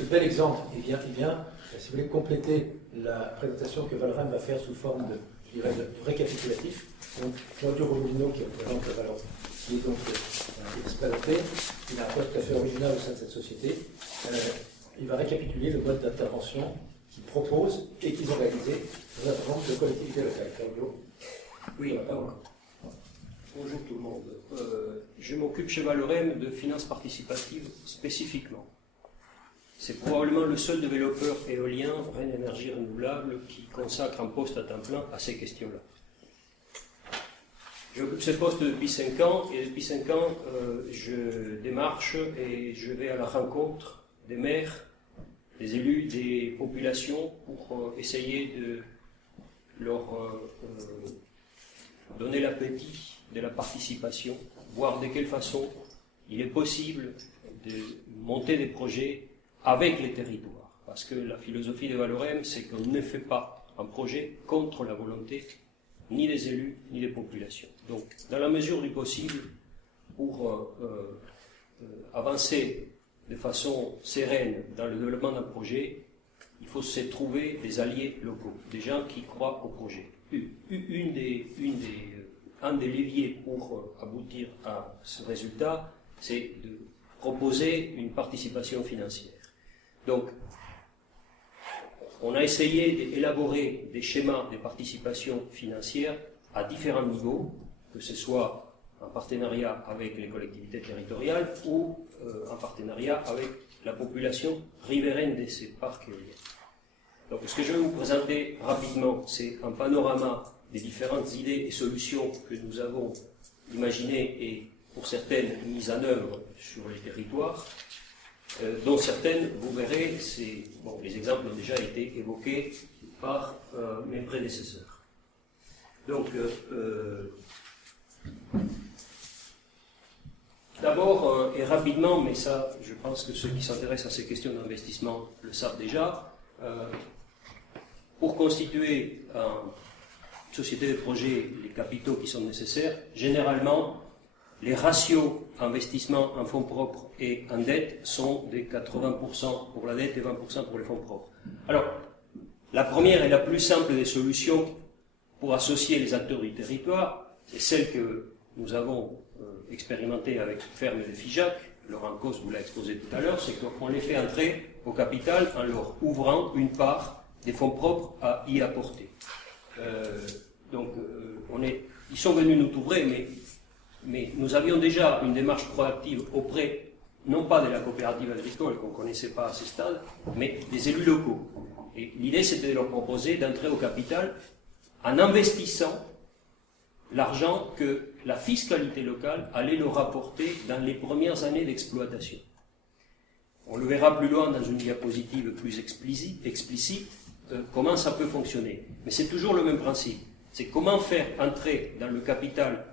Ce bel exemple, il vient, si vous voulez, compléter la présentation que Valorem va faire sous forme de, je dirais, de récapitulatif. Donc, Claudio Romino, qui représente Valorem, qui est donc expérimenté, il a un poste tout à fait original au sein de cette société. Il va récapituler le mode d'intervention qu'il propose et qu'ils ont réalisé dans un certain nombre de collectivités locales. Claudio. Oui, alors, bonjour tout le monde. Je m'occupe chez Valorem de finances participatives spécifiquement. C'est probablement le seul développeur éolien, Rennes Énergie Renouvelable, qui consacre un poste à temps plein à ces questions-là. J'occupe ce poste depuis 5 ans, et depuis 5 ans, je démarche et je vais à la rencontre des maires, des élus, des populations, pour essayer de leur donner l'appétit de la participation, voir de quelle façon il est possible de monter des projets avec les territoires. Parce que la philosophie de Valorem, c'est qu'on ne fait pas un projet contre la volonté ni des élus, ni des populations. Donc, dans la mesure du possible, pour avancer de façon sereine dans le développement d'un projet, il faut se trouver des alliés locaux, des gens qui croient au projet. Un des leviers pour aboutir à ce résultat, c'est de proposer une participation financière. Donc, on a essayé d'élaborer des schémas de participation financière à différents niveaux, que ce soit en partenariat avec les collectivités territoriales ou en partenariat avec la population riveraine de ces parcs éoliens. Donc, ce que je vais vous présenter rapidement, c'est un panorama des différentes idées et solutions que nous avons imaginées et, pour certaines, mises en œuvre sur les territoires, dont certaines, vous verrez, les exemples ont déjà été évoqués par mes prédécesseurs. Donc, d'abord et rapidement, mais ça, je pense que ceux qui s'intéressent à ces questions d'investissement le savent déjà, pour constituer une société de projet, les capitaux qui sont nécessaires, généralement, les ratios investissement en fonds propres et en dette sont de 80% pour la dette et 20% pour les fonds propres. Alors, la première et la plus simple des solutions pour associer les acteurs du territoire, c'est celle que nous avons expérimentée avec Ferme de Figeac, Laurent Cos vous l'a exposé tout à l'heure, c'est qu'on les fait entrer au capital en leur ouvrant une part des fonds propres à y apporter. Ils sont venus nous ouvrir, mais nous avions déjà une démarche proactive auprès, non pas de la coopérative agricole qu'on ne connaissait pas à ce stade, mais des élus locaux. Et l'idée, c'était de leur proposer d'entrer au capital en investissant l'argent que la fiscalité locale allait leur apporter dans les premières années d'exploitation. On le verra plus loin dans une diapositive plus explicite comment ça peut fonctionner. Mais c'est toujours le même principe. C'est comment faire entrer dans le capital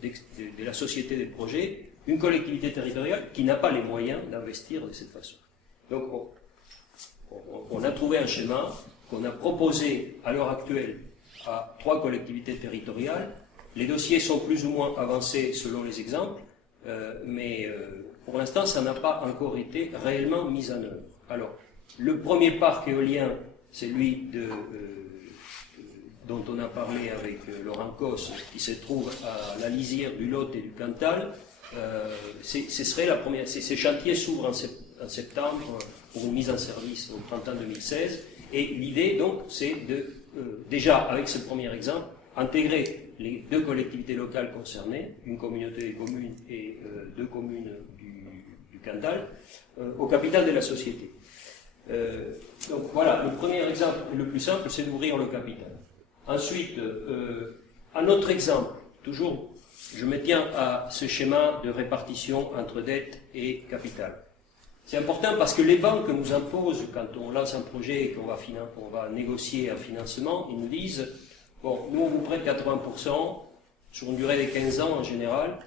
de la société des projets une collectivité territoriale qui n'a pas les moyens d'investir de cette façon. Donc on a trouvé un schéma qu'on a proposé à l'heure actuelle à 3 collectivités territoriales. Les dossiers sont plus ou moins avancés selon les exemples, mais pour l'instant ça n'a pas encore été réellement mis en œuvre. Alors, le premier parc éolien, celui dont on a parlé avec Laurent Cos, qui se trouve à la lisière du Lot et du Cantal, ce serait la première. Ces chantiers s'ouvrent en septembre pour une mise en service au printemps 2016. Et l'idée, donc, c'est de, déjà, avec ce premier exemple, intégrer les 2 collectivités locales concernées, une communauté de communes et 2 communes du Cantal, au capital de la société. Donc voilà, le premier exemple, le plus simple, c'est d'ouvrir le capital. Ensuite, un autre exemple, toujours, je me tiens à ce schéma de répartition entre dette et capital. C'est important parce que les banques nous imposent, quand on lance un projet et qu'on va négocier un financement, ils nous disent, bon, nous on vous prête 80%, sur une durée de 15 ans en général,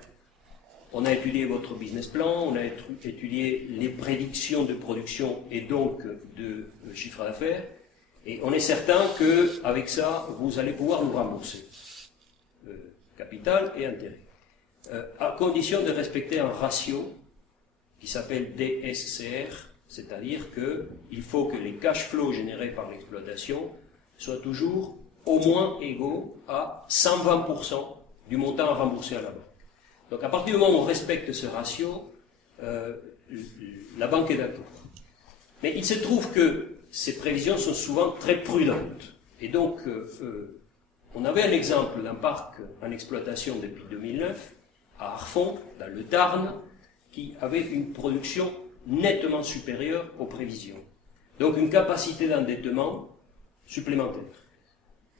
on a étudié votre business plan, on a étudié les prédictions de production et donc de chiffre d'affaires, et on est certain qu'avec ça, vous allez pouvoir nous rembourser capital et intérêt, à condition de respecter un ratio qui s'appelle DSCR, C'est-à-dire qu'il faut que les cash flows générés par l'exploitation soient toujours au moins égaux à 120% du montant à rembourser à la banque. Donc à partir du moment où on respecte ce ratio, la banque est d'accord. Mais il se trouve que ces prévisions sont souvent très prudentes. Et donc, on avait un exemple d'un parc en exploitation depuis 2009, à Arfon, dans le Tarn, qui avait une production nettement supérieure aux prévisions. Donc une capacité d'endettement supplémentaire.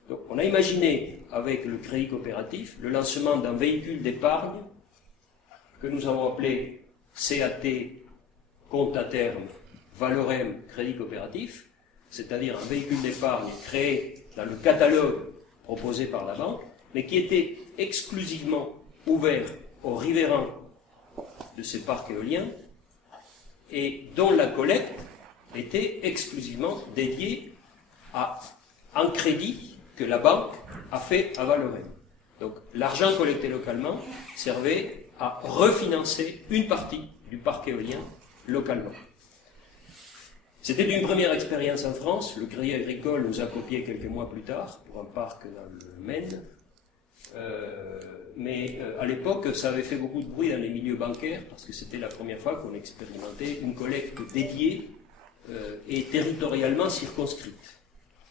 Donc on a imaginé, avec le crédit coopératif, le lancement d'un véhicule d'épargne que nous avons appelé CAT, compte à terme, Valorem, crédit coopératif, c'est-à-dire un véhicule d'épargne créé dans le catalogue proposé par la banque, mais qui était exclusivement ouvert aux riverains de ces parcs éoliens et dont la collecte était exclusivement dédiée à un crédit que la banque a fait à Valorem. Donc l'argent collecté localement servait à refinancer une partie du parc éolien localement. C'était une première expérience en France. Le Crédit Agricole nous a copié quelques mois plus tard pour un parc dans le Maine. Mais à l'époque, ça avait fait beaucoup de bruit dans les milieux bancaires parce que c'était la première fois qu'on expérimentait une collecte dédiée et territorialement circonscrite.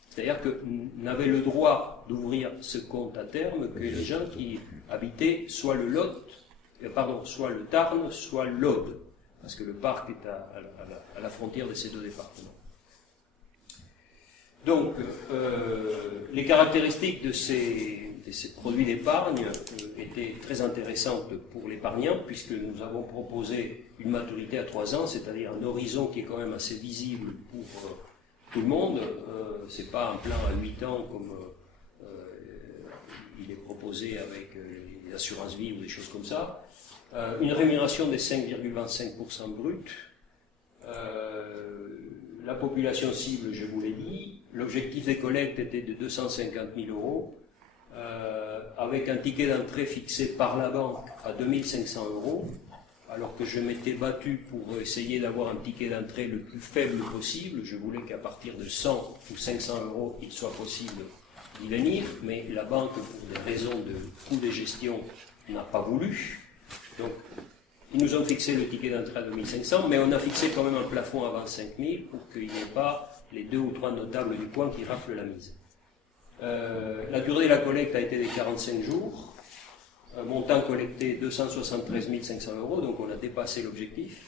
C'est-à-dire qu'on avait le droit d'ouvrir ce compte à terme que les gens qui habitaient soit le Tarn, soit l'Aude, parce que le parc est à la frontière de ces deux départements. Donc, les caractéristiques de ces produits d'épargne étaient très intéressantes pour l'épargnant, puisque nous avons proposé une maturité à 3 ans, c'est-à-dire un horizon qui est quand même assez visible pour tout le monde. C'est pas un plan à 8 ans comme il est proposé avec les assurances vie ou des choses comme ça. Une rémunération de 5,25% brut. La population cible, je vous l'ai dit. L'objectif des collectes était de 250 000 euros, avec un ticket d'entrée fixé par la banque à 2 500 euros, alors que je m'étais battu pour essayer d'avoir un ticket d'entrée le plus faible possible. Je voulais qu'à partir de 100 ou 500 euros, il soit possible d'y venir, mais la banque, pour des raisons de coût de gestion, n'a pas voulu. Donc, ils nous ont fixé le ticket d'entrée à 2500, mais on a fixé quand même un plafond à 25 000 pour qu'il n'y ait pas les 2 ou 3 notables du coin qui raflent la mise. La durée de la collecte a été de 45 jours, montant collecté 273 500 euros, donc on a dépassé l'objectif.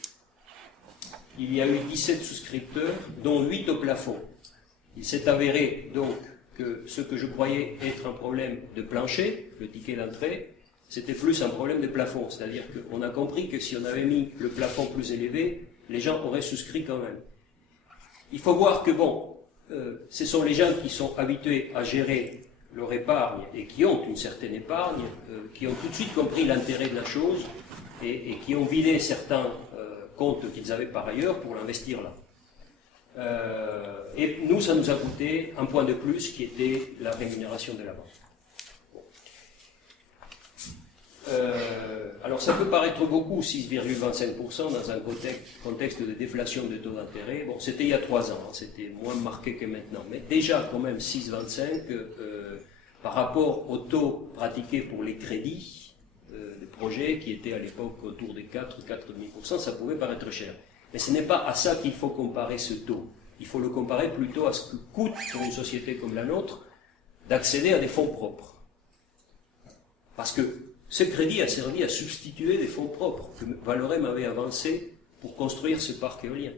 Il y a eu 17 souscripteurs, dont 8 au plafond. Il s'est avéré donc que ce que je croyais être un problème de plancher, le ticket d'entrée, c'était plus un problème de plafond, c'est-à-dire qu'on a compris que si on avait mis le plafond plus élevé, les gens auraient souscrit quand même. Il faut voir que ce sont les gens qui sont habitués à gérer leur épargne et qui ont une certaine épargne, qui ont tout de suite compris l'intérêt de la chose et qui ont vidé certains comptes qu'ils avaient par ailleurs pour l'investir là. Et nous, ça nous a coûté un point de plus qui était la rémunération de la banque. Alors ça peut paraître beaucoup, 6,25% dans un contexte de déflation de taux d'intérêt. Bon, c'était il y a 3 ans, hein, c'était moins marqué que maintenant, mais déjà quand même 6,25 par rapport au taux pratiqué pour les crédits de projets qui étaient à l'époque autour des 4,5%, ça pouvait paraître cher. Mais ce n'est pas à ça qu'il faut comparer ce taux. Il faut le comparer plutôt à ce que coûte pour une société comme la nôtre d'accéder à des fonds propres. Parce que ce crédit a servi à substituer des fonds propres que Valorem avait avancés pour construire ce parc éolien.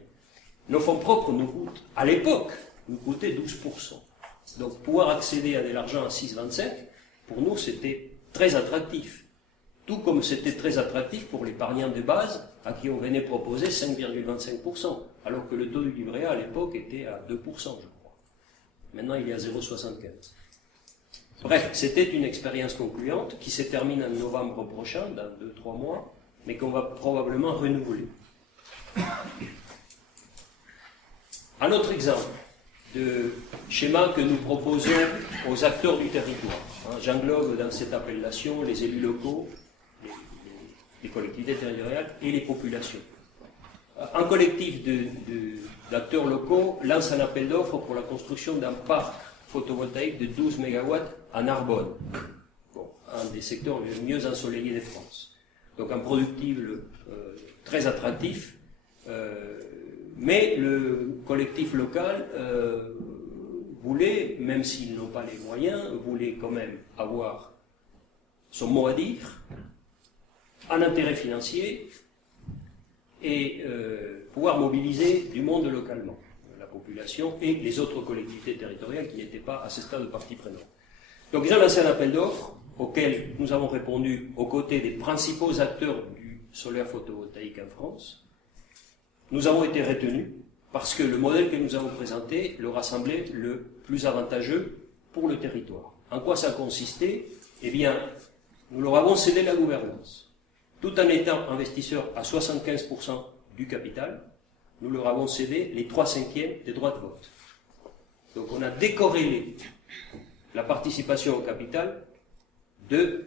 Nos fonds propres nous coûtent, à l'époque, nous coûtaient 12%. Donc pouvoir accéder à de l'argent à 6,25, pour nous c'était très attractif. Tout comme c'était très attractif pour l'épargnant de base à qui on venait proposer 5,25%, alors que le taux du livret A à l'époque était à 2%, je crois. Maintenant il est à 0,75%. Bref, c'était une expérience concluante qui se termine en novembre prochain, dans 2-3 mois, mais qu'on va probablement renouveler. Un autre exemple de schéma que nous proposons aux acteurs du territoire. J'englobe dans cette appellation les élus locaux, les collectivités territoriales et les populations. un collectif d'acteurs locaux lance un appel d'offres pour la construction d'un parc photovoltaïque de 12 MW à Narbonne, bon, un des secteurs les mieux ensoleillés de France. Donc un productible très attractif, mais le collectif local voulait, même s'ils n'ont pas les moyens, voulait quand même avoir son mot à dire, un intérêt financier et pouvoir mobiliser du monde localement, la population et les autres collectivités territoriales qui n'étaient pas à ce stade de partie prenante. Donc ils ont lancé un appel d'offres auquel nous avons répondu aux côtés des principaux acteurs du solaire photovoltaïque en France. Nous avons été retenus parce que le modèle que nous avons présenté leur a semblé le plus avantageux pour le territoire. En quoi ça consistait? Eh bien, nous leur avons cédé la gouvernance. Tout en étant investisseurs à 75% du capital, nous leur avons cédé les 3/5 des droits de vote. Donc on a décorrélé la participation au capital de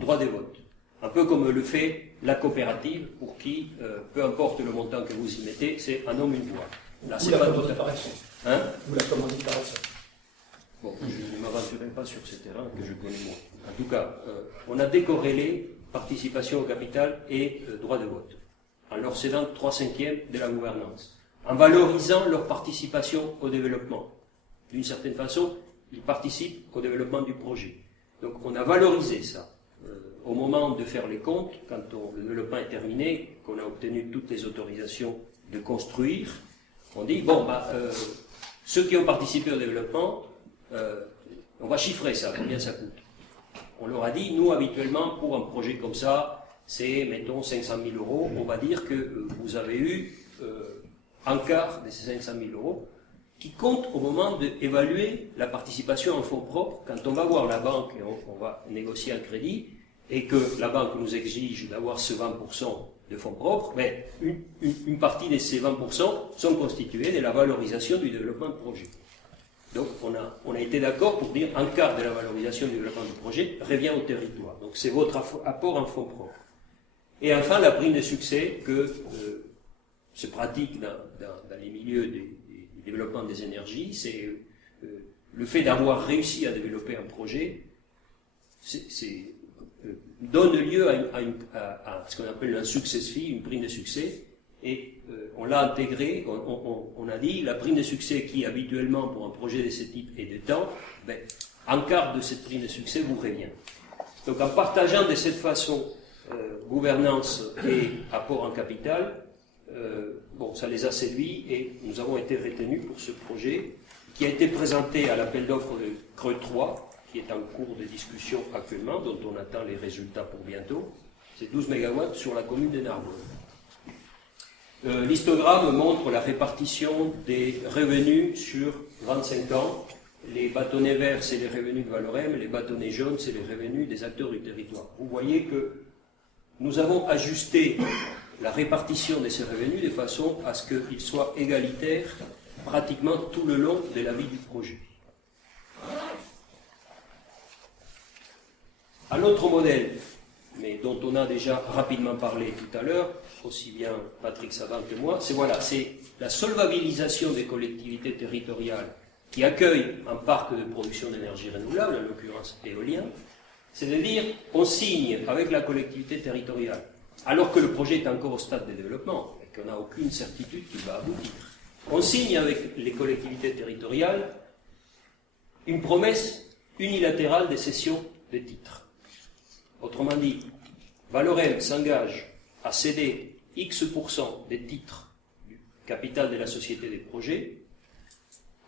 droits de vote. Un peu comme le fait la coopérative, pour qui, peu importe le montant que vous y mettez, c'est un homme, une voix. Là, Ou la commanditaire. Hein? Ou la commanditaire. Bon, je ne m'aventurerai pas sur ce terrain que je connais moins. En tout cas, on a décorrélé participation au capital et droit de vote, en leur cédant 3/5 de la gouvernance, en valorisant leur participation au développement. D'une certaine façon, ils participent au développement du projet. Donc on a valorisé ça. Au moment de faire les comptes, quand le développement est terminé, qu'on a obtenu toutes les autorisations de construire, on dit, bon, ceux qui ont participé au développement, on va chiffrer ça, combien ça coûte. On leur a dit, nous, habituellement, pour un projet comme ça, c'est, mettons, 500 000 euros. On va dire que vous avez eu un quart de ces 500 000 euros qui compte au moment d'évaluer la participation en fonds propres. Quand on va voir la banque et on va négocier un crédit, et que la banque nous exige d'avoir ce 20% de fonds propres, mais une partie de ces 20% sont constitués de la valorisation du développement de projet. Donc on a été d'accord pour dire un quart de la valorisation du développement du projet revient au territoire. Donc c'est votre apport en fonds propres. Et enfin la prime de succès que se pratique dans les milieux du développement des énergies, c'est le fait d'avoir réussi à développer un projet, donne lieu à ce qu'on appelle un success fee, une prime de succès, et on l'a intégré, on a dit la prime de succès qui habituellement pour un projet de ce type est de temps, un quart de cette prime de succès vous revient. Donc en partageant de cette façon gouvernance et apport en capital, ça les a séduits et nous avons été retenus pour ce projet qui a été présenté à l'appel d'offres de Creux 3, qui est en cours de discussion actuellement, dont on attend les résultats pour bientôt. C'est 12 MW sur la commune de Narbonne. L'histogramme montre la répartition des revenus sur 25 ans. Les bâtonnets verts, c'est les revenus de Valorem, les bâtonnets jaunes, c'est les revenus des acteurs du territoire. Vous voyez que nous avons ajusté la répartition de ces revenus de façon à ce qu'ils soient égalitaires pratiquement tout le long de la vie du projet. Un autre modèle, mais dont on a déjà rapidement parlé tout à l'heure, aussi bien Patrick Savant que moi, c'est la solvabilisation des collectivités territoriales qui accueillent un parc de production d'énergie renouvelable, en l'occurrence éolien. C'est-à-dire, on signe avec la collectivité territoriale, alors que le projet est encore au stade de développement et qu'on n'a aucune certitude qu'il va aboutir. On signe avec les collectivités territoriales une promesse unilatérale de cession des titres. Autrement dit, Valorem s'engage à céder X% des titres du capital de la société des projets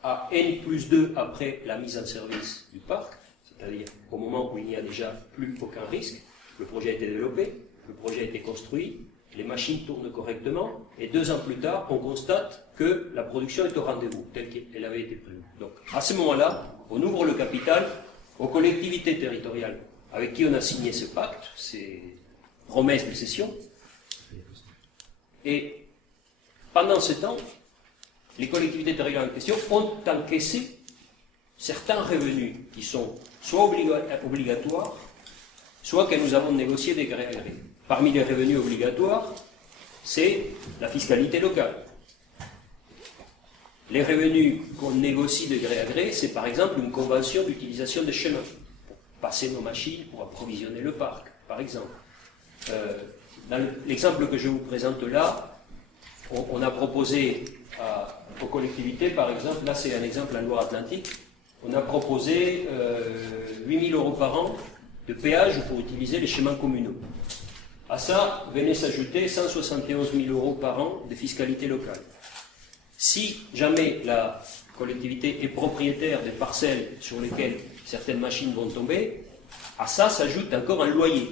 à N+2 après la mise en service du parc, c'est-à-dire au moment où il n'y a déjà plus aucun risque, le projet a été développé, le projet a été construit, les machines tournent correctement, et 2 ans plus tard, on constate que la production est au rendez-vous, telle qu'elle avait été prévue. Donc, à ce moment-là, on ouvre le capital aux collectivités territoriales avec qui on a signé ce pacte, ces promesses de cession, et pendant ce temps, les collectivités territoriales en question ont encaissé certains revenus qui sont soit obligatoires, soit que nous avons négocié des gré à gré. Parmi les revenus obligatoires, c'est la fiscalité locale. Les revenus qu'on négocie de gré à gré, c'est par exemple une convention d'utilisation des chemins, pour passer nos machines, pour approvisionner le parc, par exemple. Dans l'exemple que je vous présente là, on a proposé aux collectivités, par exemple, là c'est un exemple en Loire-Atlantique, on a proposé 8 000 € par an de péage pour utiliser les chemins communaux. À ça, venait s'ajouter 171 000 € par an de fiscalité locale. Si jamais la collectivité est propriétaire des parcelles sur lesquelles certaines machines vont tomber, à ça s'ajoute encore un loyer.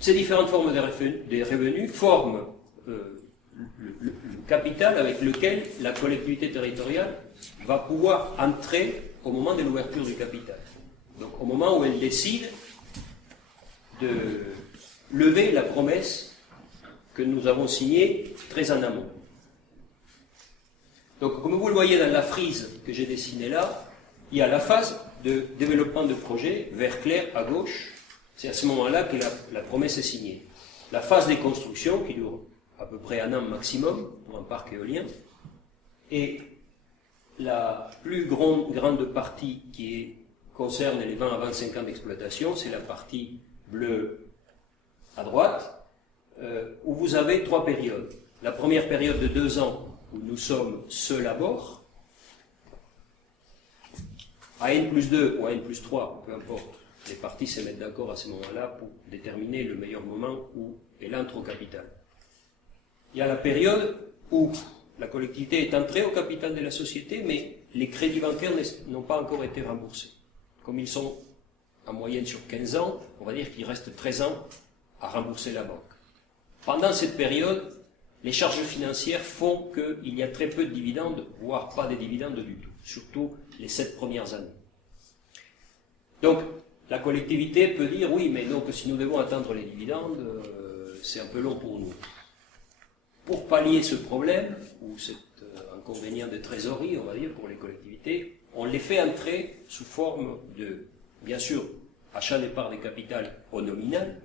Ces différentes formes de revenus forment le capital avec lequel la collectivité territoriale va pouvoir entrer au moment de l'ouverture du capital. Donc au moment où elle décide de lever la promesse que nous avons signée très en amont. Donc, comme vous le voyez dans la frise que j'ai dessinée là, il y a la phase de développement de projet, vert clair à gauche. C'est à ce moment-là que la promesse est signée. La phase des constructions, qui dure à peu près un an maximum pour un parc éolien. Et la plus grande partie qui concerne les 20 à 25 ans d'exploitation, c'est la partie bleue à droite, où vous avez 3 périodes. La première période de 2 ans, où nous sommes seuls à bord, à N+2 ou à N+3, peu importe, les parties se mettent d'accord à ce moment-là pour déterminer le meilleur moment où elle entre au capital. Il y a la période où la collectivité est entrée au capital de la société, mais les crédits bancaires n'ont pas encore été remboursés. Comme ils sont en moyenne sur 15 ans, on va dire qu'il reste 13 ans à rembourser la banque. Pendant cette période, les charges financières font qu'il y a très peu de dividendes, voire pas de dividendes du tout, surtout les 7 premières années. Donc, la collectivité peut dire, oui, mais donc si nous devons attendre les dividendes, c'est un peu long pour nous. Pour pallier ce problème, ou cet inconvénient de trésorerie, on va dire, pour les collectivités, on les fait entrer sous forme de, bien sûr, achat des parts de capital au nominal,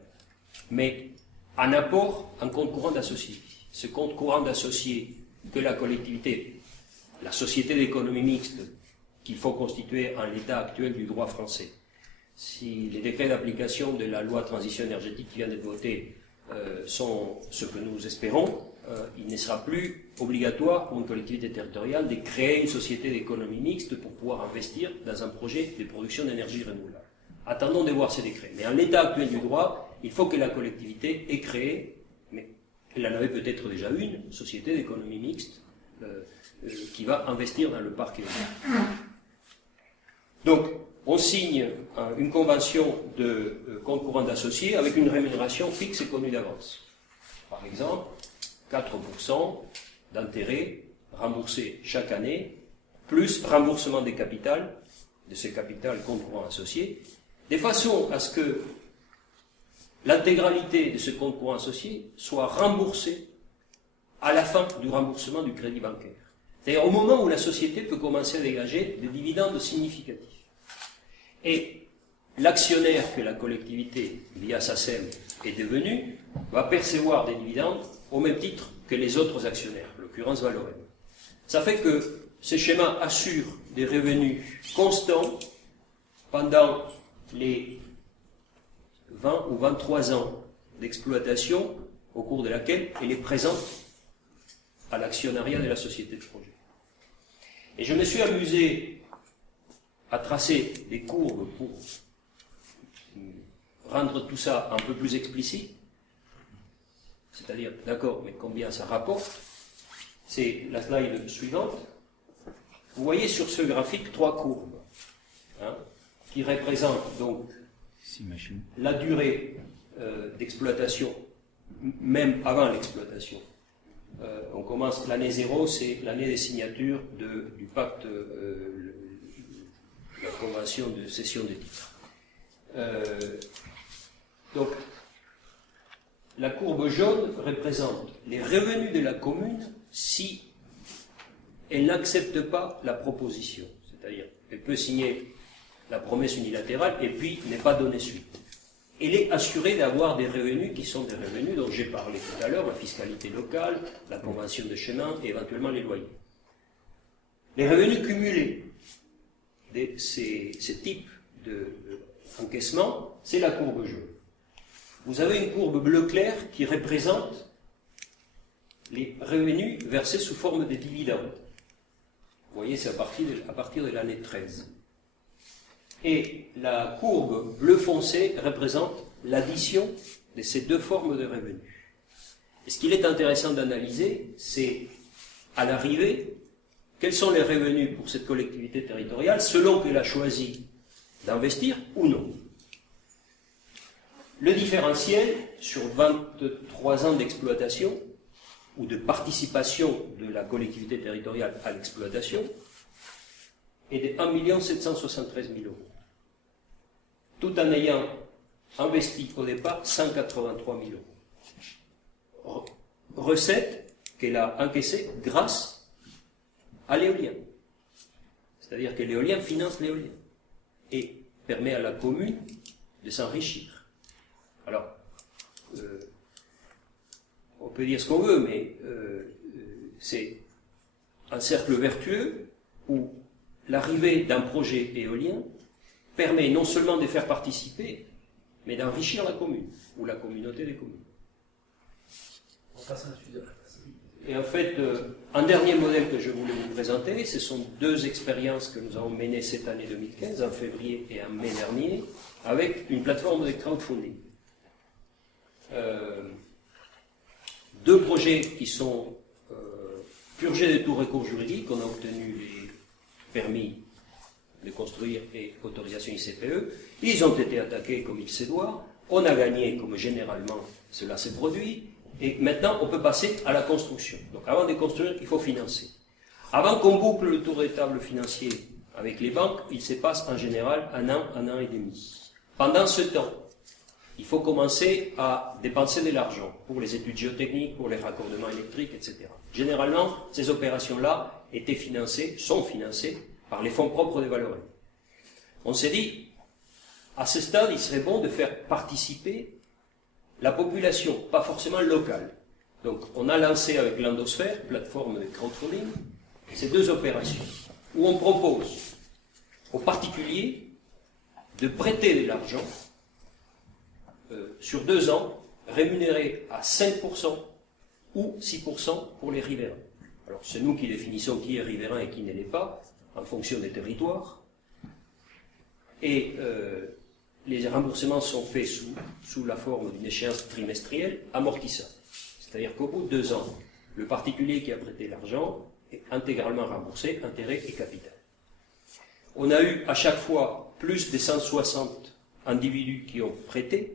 mais en apport en compte courant d'associés. Ce compte courant d'associés que la collectivité, la société d'économie mixte qu'il faut constituer en l'état actuel du droit français, si les décrets d'application de la loi transition énergétique qui vient d'être votée sont ce que nous espérons, il ne sera plus obligatoire pour une collectivité territoriale de créer une société d'économie mixte pour pouvoir investir dans un projet de production d'énergie renouvelable. Attendons de voir ces décrets. Mais en l'état actuel du droit, il faut que la collectivité ait créé, mais elle en avait peut-être déjà une société d'économie mixte qui va investir dans le parc éolien. Donc, on signe une convention de compte courant d'associés avec une rémunération fixe et connue d'avance. Par exemple, 4% d'intérêt remboursé chaque année, plus remboursement des capitales, de ce capital compte courant associé, de façon à ce que l'intégralité de ce compte courant associé soit remboursée à la fin du remboursement du crédit bancaire. C'est-à-dire au moment où la société peut commencer à dégager des dividendes significatifs. Et l'actionnaire que la collectivité, via sa SACEM, est devenu, va percevoir des dividendes au même titre que les autres actionnaires, en l'occurrence Valorem. Ça fait que ces schémas assurent des revenus constants pendant les 20 ou 23 ans d'exploitation au cours de laquelle elle est présente à l'actionnariat de la société de projet. Et je me suis amusé à tracer des courbes pour rendre tout ça un peu plus explicite, c'est-à-dire, d'accord, mais combien ça rapporte, c'est la slide suivante. Vous voyez sur ce graphique 3 courbes, qui représentent donc la durée d'exploitation, même avant l'exploitation. On commence l'année 0, c'est l'année des signatures du pacte, la convention de cession des titres. Donc, la courbe jaune représente les revenus de la commune si elle n'accepte pas la proposition. C'est-à-dire, elle peut signer la promesse unilatérale et puis ne pas donner suite. elle est assurée d'avoir des revenus qui sont des revenus dont j'ai parlé tout à l'heure, la fiscalité locale, la convention de chemin et éventuellement les loyers. Les revenus cumulés de ces types d'encaissement, c'est la courbe jaune. Vous avez une courbe bleu clair qui représente les revenus versés sous forme de dividendes. Vous voyez, c'est à partir de l'année 13. Et la courbe bleu foncé représente l'addition de ces deux formes de revenus. Et ce qu'il est intéressant d'analyser, c'est à l'arrivée, quels sont les revenus pour cette collectivité territoriale selon qu'elle a choisi d'investir ou non. Le différentiel sur 23 ans d'exploitation ou de participation de la collectivité territoriale à l'exploitation est de 1 773 000 euros, tout en ayant investi au départ 183 000 euros. Recette qu'elle a encaissée grâce à l'éolien. C'est-à-dire que l'éolien finance l'éolien et permet à la commune de s'enrichir. Alors, on peut dire ce qu'on veut, mais c'est un cercle vertueux où l'arrivée d'un projet éolien permet non seulement de faire participer, mais d'enrichir la commune, ou la communauté des communes. On passe à un sujet. Et en fait, un dernier modèle que je voulais vous présenter, ce sont deux expériences que nous avons menées cette année 2015, en février et en mai dernier, avec une plateforme de crowdfunding. Deux projets qui sont purgés de tout recours juridique. On a obtenu les permis de construire et autorisation ICPE. Ils ont été attaqués comme il se doit. On a gagné comme généralement cela s'est produit. Et maintenant, on peut passer à la construction. Donc avant de construire, il faut financer. Avant qu'on boucle le tour de table financier avec les banques, il se passe en général un an et demi. Pendant ce temps, il faut commencer à dépenser de l'argent pour les études géotechniques, pour les raccordements électriques, etc. Généralement, ces opérations-là sont financées par les fonds propres des Vallorais. On s'est dit, à ce stade, il serait bon de faire participer la population, pas forcément locale. Donc, on a lancé avec l'Endosphère, plateforme de crowdfunding, ces deux opérations, où on propose aux particuliers de prêter de l'argent sur 2 ans, rémunéré à 5% ou 6% pour les riverains. Alors, c'est nous qui définissons qui est riverain et qui ne l'est pas, en fonction des territoires. Et les remboursements sont faits sous la forme d'une échéance trimestrielle amortissable. C'est-à-dire qu'au bout de 2 ans, le particulier qui a prêté l'argent est intégralement remboursé, intérêts et capital. On a eu à chaque fois plus de 160 individus qui ont prêté,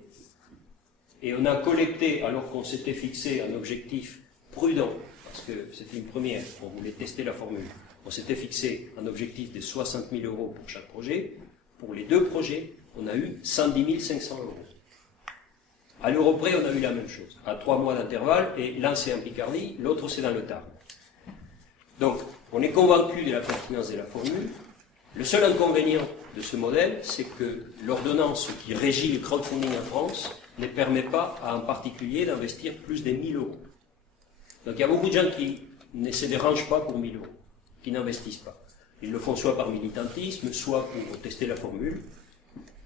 et on a collecté, alors qu'on s'était fixé un objectif prudent, parce que c'était une première, on voulait tester la formule, on s'était fixé un objectif de 60 000 euros pour chaque projet. Pour les 2 projets, on a eu 110 500 euros. À l'euro près, on a eu la même chose, à 3 mois d'intervalle, et l'un c'est en Picardie, l'autre c'est dans le Tarn. Donc, on est convaincu de la pertinence de la formule. Le seul inconvénient de ce modèle, c'est que l'ordonnance qui régit le crowdfunding en France ne permet pas à un particulier d'investir plus de 1 000 euros. Donc il y a beaucoup de gens qui ne se dérangent pas pour 1 000 euros, qui n'investissent pas. Ils le font soit par militantisme, soit pour tester la formule.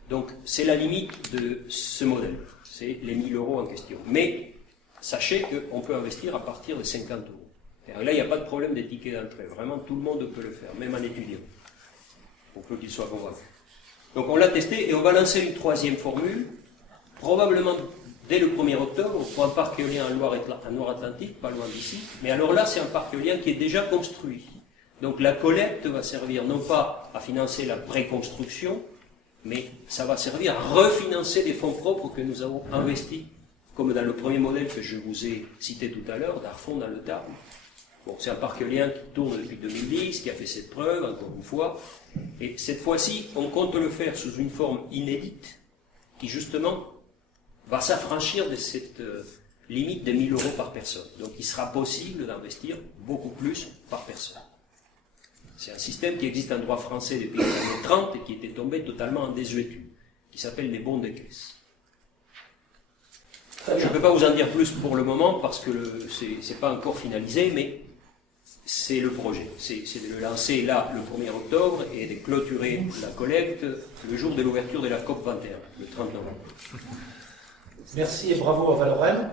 Donc c'est la limite de ce modèle, c'est les 1 000 euros en question. Mais sachez qu'on peut investir à partir de 50 euros. Et là, il n'y a pas de problème des tickets d'entrée. Vraiment, tout le monde peut le faire, même un étudiant, pour peu qu'il soit convaincu. Donc on l'a testé et on va lancer une 3e formule, probablement dès le 1er octobre, pour un parc éolien en Loire-Atlantique, pas loin d'ici. Mais alors là, c'est un parc éolien qui est déjà construit. Donc la collecte va servir non pas à financer la préconstruction, mais ça va servir à refinancer des fonds propres que nous avons investis, comme dans le premier modèle que je vous ai cité tout à l'heure, d'Arfond dans le Tarn. Bon, c'est un parc éolien qui tourne depuis 2010, qui a fait cette preuve, encore une fois. Et cette fois-ci, on compte le faire sous une forme inédite, qui justement va s'affranchir de cette limite de 1 000 euros par personne. Donc il sera possible d'investir beaucoup plus par personne. C'est un système qui existe en droit français depuis les années 30 et qui était tombé totalement en désuétude, qui s'appelle les bons de caisse. Très Je bien. ne peux pas vous en dire plus pour le moment parce que ce n'est pas encore finalisé, mais c'est le projet. C'est de le lancer là le 1er octobre et de clôturer la collecte le jour de l'ouverture de la COP 21, le 30 novembre. Merci et bravo à Valorem.